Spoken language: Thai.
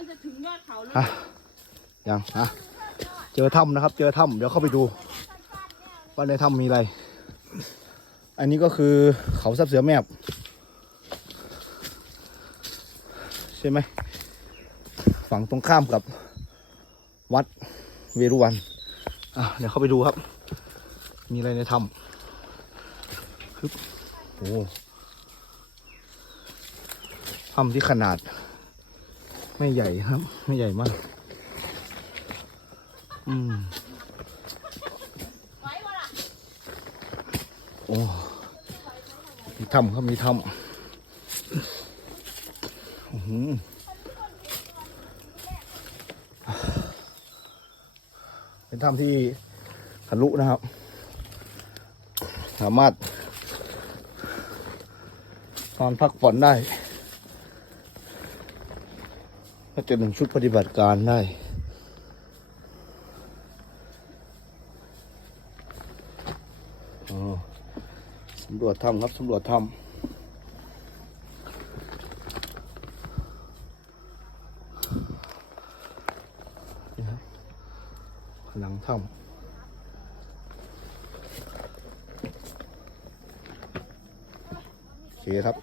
มันจะถึงยอดเขาเลยอะยังอะเจอถ้ำนะครับ เจอถ้ำเดี๋ยวเข้าไปดู ว่าในถ้ำมีอะไร อันนี้ก็คือเขาซับเสือแมบใช่ไหมฝั่งตรงข้ามกับวัดเวรุวันอะเดี๋ยวเข้าไปดูครับ มีอะไรในถ้ำฮึบโอ้ถ้ำที่ขนาด ไม่ใหญ่ครับ ไม่ใหญ่มาก อืมโอ้มีถ้ำครับมีถ้ำอื้อหือเป็นถ้ำที่ทะลุนะครับ สามารถนอนพักผ่อนได้ ก็จะหนึ่งชุดปฏิบัติการได้ สำรวจถ้ำครับ สำรวจถ้ำผนังถ้ำโอเคครับ